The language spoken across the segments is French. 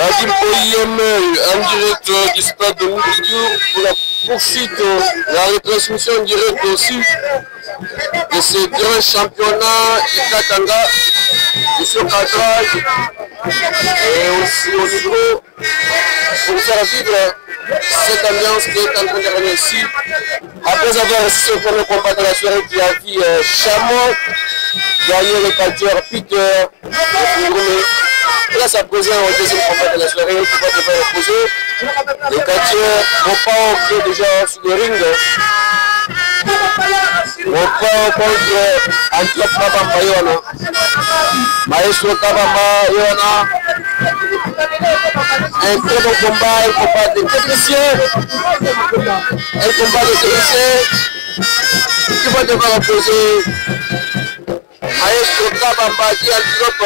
Kadim Poyem en direct du stade de Moutour pour la poursuite, la retransmission en direct aussi de ces grands championnats du Katanga, de ce cadrage et aussi au niveau pour faire vivre cette ambiance qui est en train de revenir ici. Après avoir assisté au premier combat de la soirée qui a vu Chameau derrière le catcheur Peter et là ça présente au deuxième combat de la soirée qui va devoir reposer. Le catcheur Mopao qui est déjà sur le ring. Mopao contre Antiope Kabamba Yona. Maestro Kabamba Yona. Un très bon combat, un combat de techniciens. Un combat de techniciens qui va devoir opposer Maestro Kabamba qui Antiope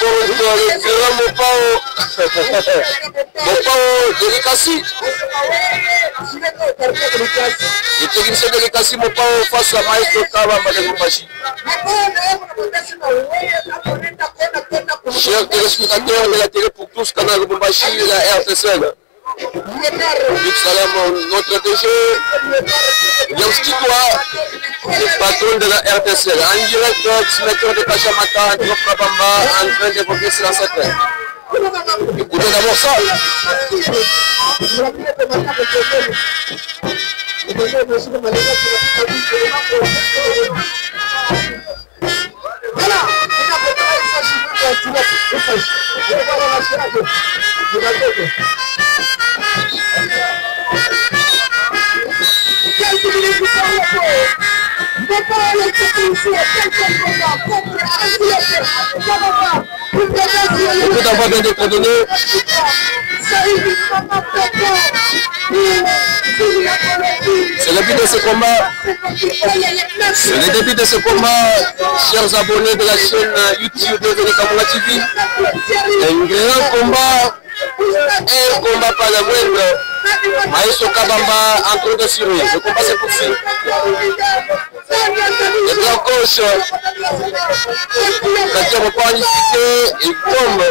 contre le grand Mopao. Mopao de Likasi. Le technicien de Likasi Mopao face à Maestro Kabamba de Lupachi. Chers téléspectateurs de la télé pour tous, Canal Lubumbashi et la RTCL. Big Salam, notre DG, Yamski Toa, le patron de la RTCL. En direct, Smetter de Kachamata, Antiope Kabamba, en train d'évoquer cela secret. Écoutez d'abord ça. Écoute d'abord bien d'être donné. C'est le but de ce combat. C'est le début de ce combat, chers abonnés de la chaîne YouTube de Kamala TV. Un grand combat, un combat par la moindre. Maestro Kabamba en train de suivre. Le combat se poursuit. Le blanc coach, Katia Mopa en difficulté, il tombe.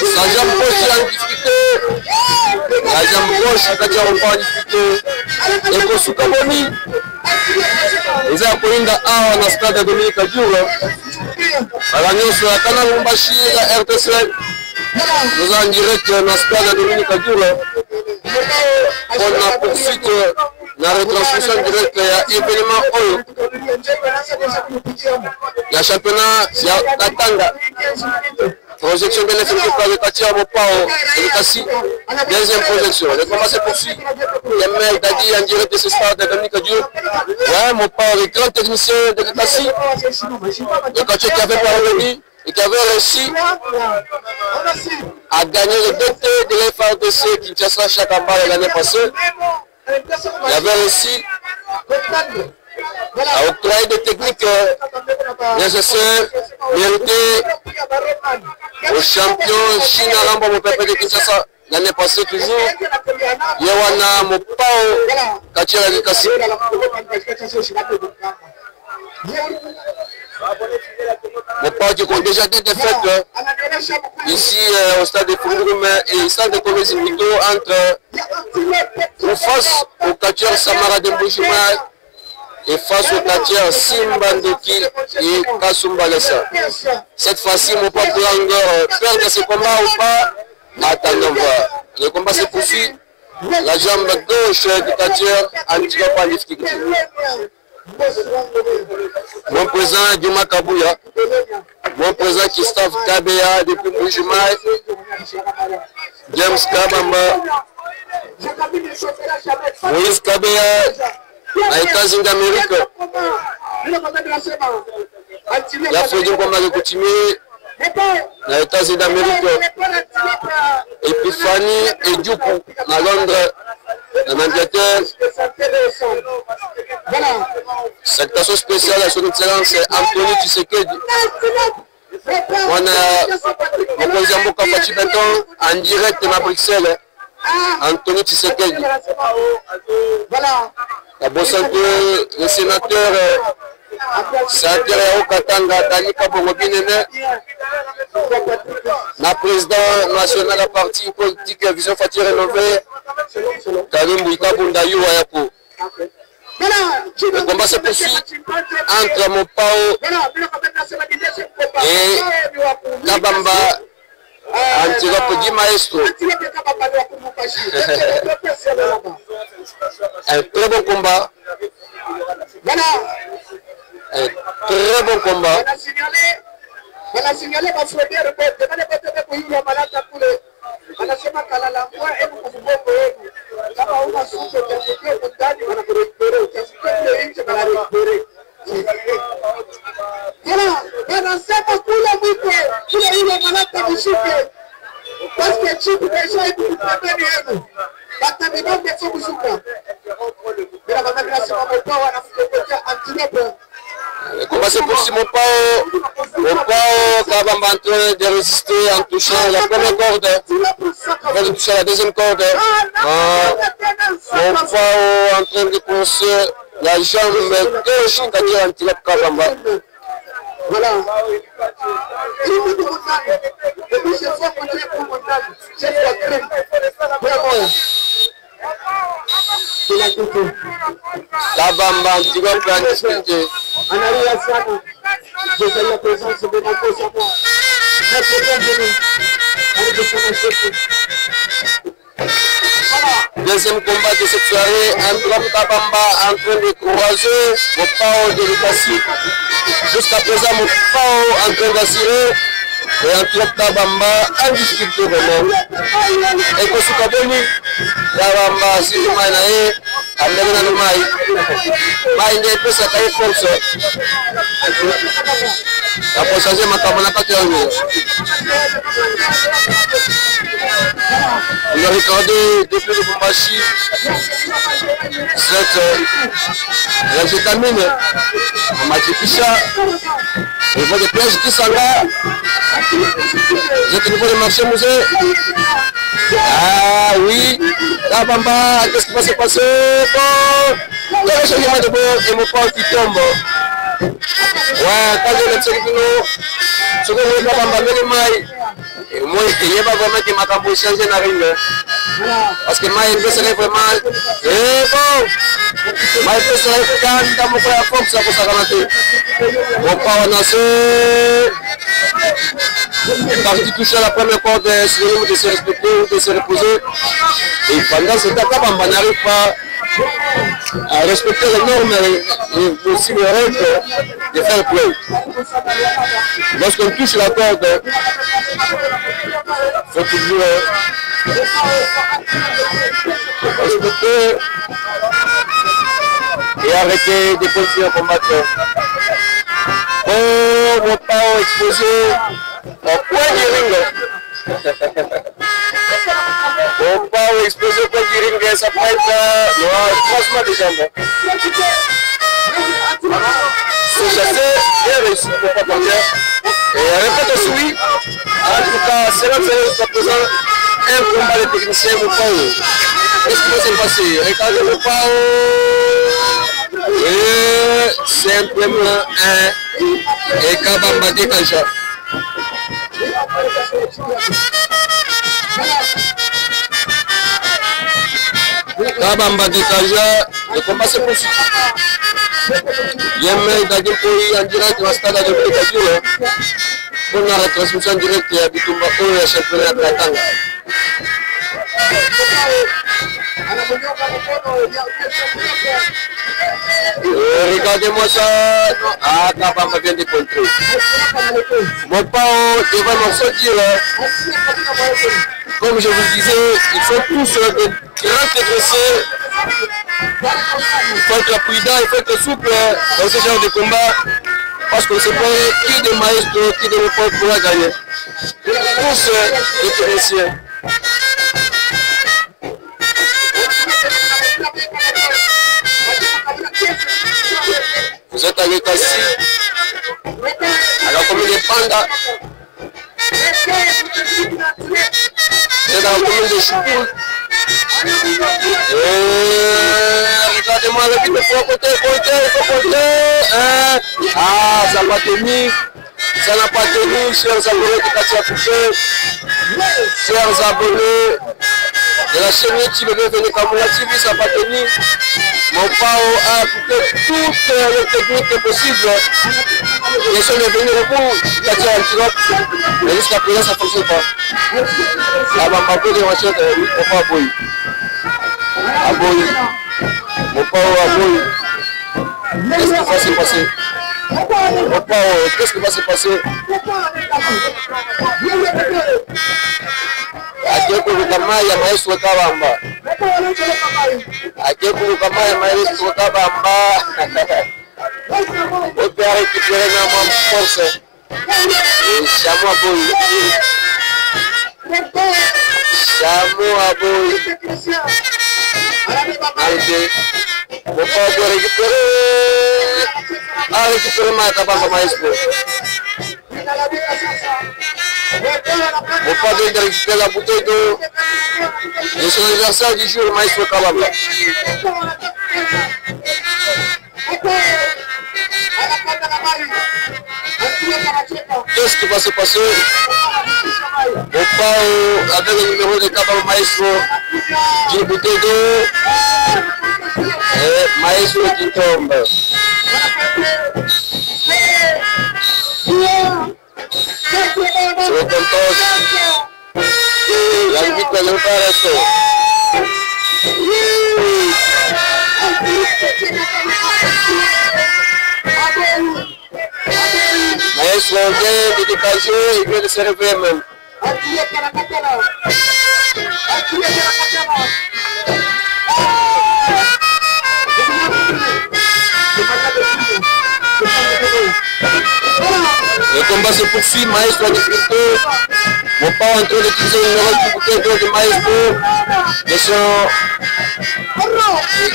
Sa jambe gauche est en difficulté. La jambe gauche, Katia Mopa en difficulté. Et Kosuka Boni. Ils ont appelé dans le stade de Dominique Adjour. À la news sur la Canal Lubumbashi, la RTCL. Nous sommes en direct dans le stade de Dominique Adjour. Pour la poursuite, la retransmission directe, il y a événement Oyo. Il y a championnat, il y a Katanga. Projection bien effectuée par le Katia Mopao et le Kassi. Deuxième projection. Le combat se poursuit. Le maire d'Adi en direct de ce stade de Dominique Adjour. Ouais, Mopao, le grand technicien de Kassi. Le coach qui avait parvenu et qui avait réussi à gagner le DT de l'FRDC Kinshasa Chakamba l'année passée. Il avait réussi à octroyer des techniques nécessaires, méritées au champion China Rambo Mopepe de Kinshasa l'année passée toujours. Yawana Mopao Kachira Likasi. Mopao qui compte déjà des défaites ici au stade de Fungurume et au stade de Komezi plutôt entre face au catcheur Samara Dembouchima et face au catcheur Simba Ndoki et Kasumba Lessa. Cette fois-ci, Mopao pourra encore perdre ce combat ou pas. Attendons voir. Le combat se poursuit. La jambe gauche du catcheur Antiope en difficulté. Mon président Duma Kabouya, mon président Christophe Kabea depuis Moujimaï, James Kabamba, Moïse Kabea, aux États-Unis d'Amérique, la Frédéric Combat de Coutumier, aux États-Unis d'Amérique, et puis Fanny et Djoukou à Londres, en Angleterre. Salutations spéciale à son excellence Anthony Tshisekedi. On a mon président Mboka Fachi Benton en direct à Bruxelles. Anthony Tshisekedi. La bonne santé, le sénateur Centre ya Okatanga Dalika Bongobinene, na président national de parti politique Vision Fati Rénové, Karim Bouika Bundayou Ayako. Le combat se poursuit entre Mopao et Kabamba Antilope Di Maestro. Un très bon combat. Un très bon combat. Le combat se poursuit. Mopao Kabamba en train de résister en touchant la première corde. Il va toucher la deuxième corde. Mopao en train de pousser la jambe gauche c'est-à-dire Antilope Kabamba. Voilà. Kabamba Antilope en difficulté. Deuxième combat de cette soirée, Antilope Kabamba en train de croiser Mopao de Lukasi. Jusqu'à présent, Mopao en train d'assurer et Antilope Kabamba en difficulté vraiment. Et Kosukaboni, Kabamba, si tu m'as naé, Amena no mai. Mai ndiye pesa kai force. Hapo sasa makambo na kati yangu. Il a regardé depuis le Bumbashi cette régitamine Machipisha. Il faut des pièges qui sont là. Vous êtes au niveau du marché musée. Ah oui, Kabamba, qu'est-ce qui va se passer? Bon, il y a le changement de bord et mon port qui tombe. Ouais, quand je le sais, ce que je Kabamba, mais le moi, il n'y a pas vraiment qui m'a campé changer dans la rime. Parce que moi, il serait vraiment. Et bon, moi, il serait quand dans mon frère comme ça pour s'arrêter. Mon port en assez. Parti toucher à la première corde, de se respecter ou de se reposer. Et pendant ce temps, Kabamba n'arrive pas à respecter les normes et aussi les règles de faire play. Lorsqu'on touche la corde, il faut toujours respecter et arrêter de continuer à combattre. Oh, mon pao exposé au point du ring. Mon pao exposé au point du ring, ça peut être franchement des jambes. C'est chassé, bien réussi pour pas partir. Et répète aussi, oui. En tout cas, c'est là que c'est présent un combat de technicien, mon pao. Qu'est-ce qui va se passer? Regardez mon pao. Et simplement un et Kabamba déclenche. Kabamba déclenche, le combat se poursuit. Yemé Dadimpoui en direct au stade de Bikadjou pour la retransmission directe à Bitumba pour le championnat de la Tanga. Regardez-moi ça. Ah, Kabamba vient de contrer. Mon pao devant m'en sortir. Comme je vous le disais, il faut tous de grands dégressés. Il faut être prudent, il faut être souple dans ce genre de combat. Parce qu'on ne sait pas qui de maestro, qui de repos pourra gagner. Tous les techniciens. Vous êtes avec Kassi, à la commune de Panda, c'est dans la commune de Choukoul, Regardez-moi le but pour côté. Ah, ça n'a pas tenu. Ça n'a pas tenu, chers abonnés de Katia Poupée. Chers abonnés de la chaîne YouTube de Kamoula TV, ça n'a pas tenu. Mon Pao a appliqué toutes les techniques possibles. Les gens sont venus au bout, Katia Antilope, mais jusqu'à présent ça ne fonctionne pas. Ça va m'appeler des machines, mon Pao Aboy. Aboy. Mon Pao Aboy. Qu'est-ce qui va se passer? Mon Pao, qu'est-ce qui va se passer? Akekuluka maya maestro Kabamba. Akekuluka maya maestro Kabamba. On peut récupérer ma force. Chameau Aboy. Chameau Aboy. Allez, on peut récupérer. Ah, récupérer ma Kabamba maestro. On pas de récupérer la bouteille d'eau de son anniversaire du jour, le maestro Kabamba. Qu'est-ce qui va se passer? On part avec le numéro de Kabamba maestro d'une bouteille d'eau et maestro qui tombe. Se lo contos. La invito a levantar esto. Maestro vient de dégager, il vient de se réveiller même. Le combat se poursuit, Maestro a difficulté. Mon père est en train d'utiliser le numéro de bouteille de Maestro. Ils sont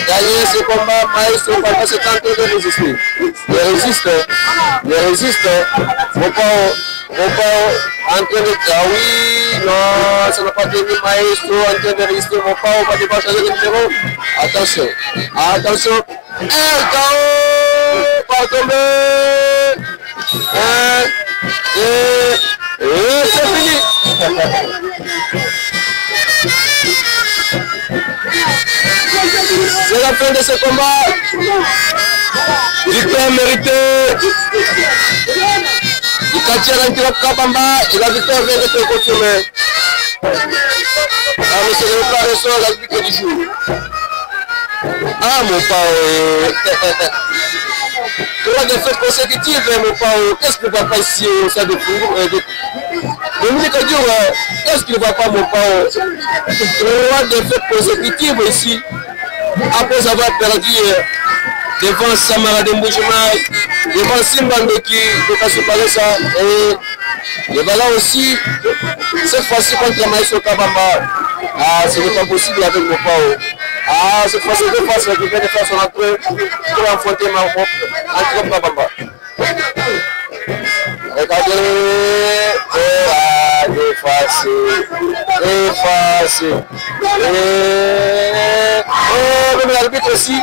gagner ce combat, Maestro pendant ce temps de résister. Il résiste. Mon père en train de... Ah oui, non, ça n'a pas tenu. Maestro en train de résister. Mon père va devoir changer de numéro. Attention. Un KO, pas tomber. C'est fini. C'est la fin de ce combat. Victoire méritée. Katia Antilope Kabamba et la victoire vient d'être confirmée. Ah, monsieur le président, la victoire du jour. Ah, mon père. 3 défaites consécutives, mon père. Qu'est-ce que ne va pas ici au sein de Congo? Dominique Adjour, qu'est-ce qui ne va pas, mon père? 3 défaites consécutives ici. Après avoir perdu devant Samara de Mboujima, devant Simba Ndoki de Kassoupalesa. Et voilà aussi, cette fois-ci contre Maestro Kabamba. Ah, ce n'est pas possible avec mon père. Ah, cette fois-ci, deux fois, je viens de faire son entrée pour affronter ma Antilope Kabamba. Regardez, effacé. Même l'arbitre aussi,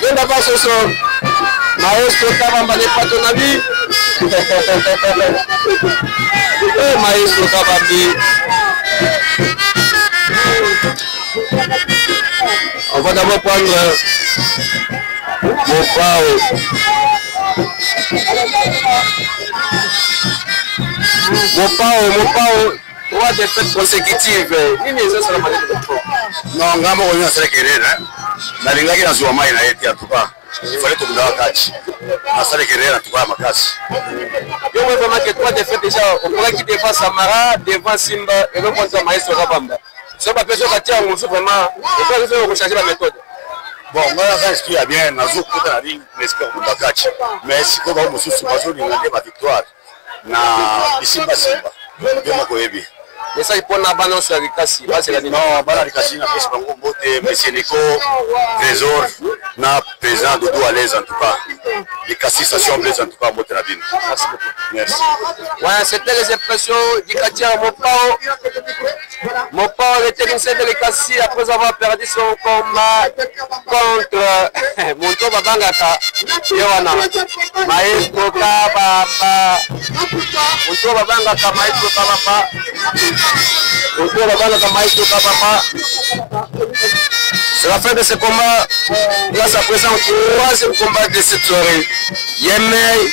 vient d'avoir ce son. Maestro Kabamba n'est pas ton ami. Maestro Kabamba. On va d'abord prendre mon Pao. Mon Pao, 3 défaites consécutives. Non, ngamo on a sele kerera. Na lingaki na zuwa mai na yeti atuka. Il fallait tout dans catch. Na sele kerera tuka makasi. Yo moi vraiment que 3 défaites déjà, on pourrait quitter devant Samara, devant Simba et le contre Maestro Kabamba. C'est pas question Katia on vraiment, il faut changer la méthode. Bon, moi ça explique bien, na zo kota na ring, n'espère pas catch. Mais si ko ba mo susu bazo ni ngande ma victoire. Na Simba. Yo mako yebi. Mais ça il prend la balance sur Rikasi, c'est la non, bala Rikasi na pesa bango mbote, monsieur Nico, Trésor, na président Dodo à l'aise en tout cas. Rikasi station blaise en tout cas mbote na bino. Merci beaucoup. Merci. Ouais, c'était les impressions du Katia mon Pao. Mopao, le technicien de l'Ekasi, après avoir perdu son combat contre Monto Babangaka, Yowana, Maestro Kababa, Monto Babangaka, Maestro Kababa, Monto Babangaka, Maestro Kababa. C'est la fin de ce combat. Grâce à présent, troisième combat de cette soirée. Yemei,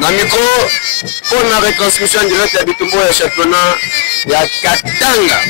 Namiko, pour la reconstruction directe à Bitumbo et championnat, il y a Katanga.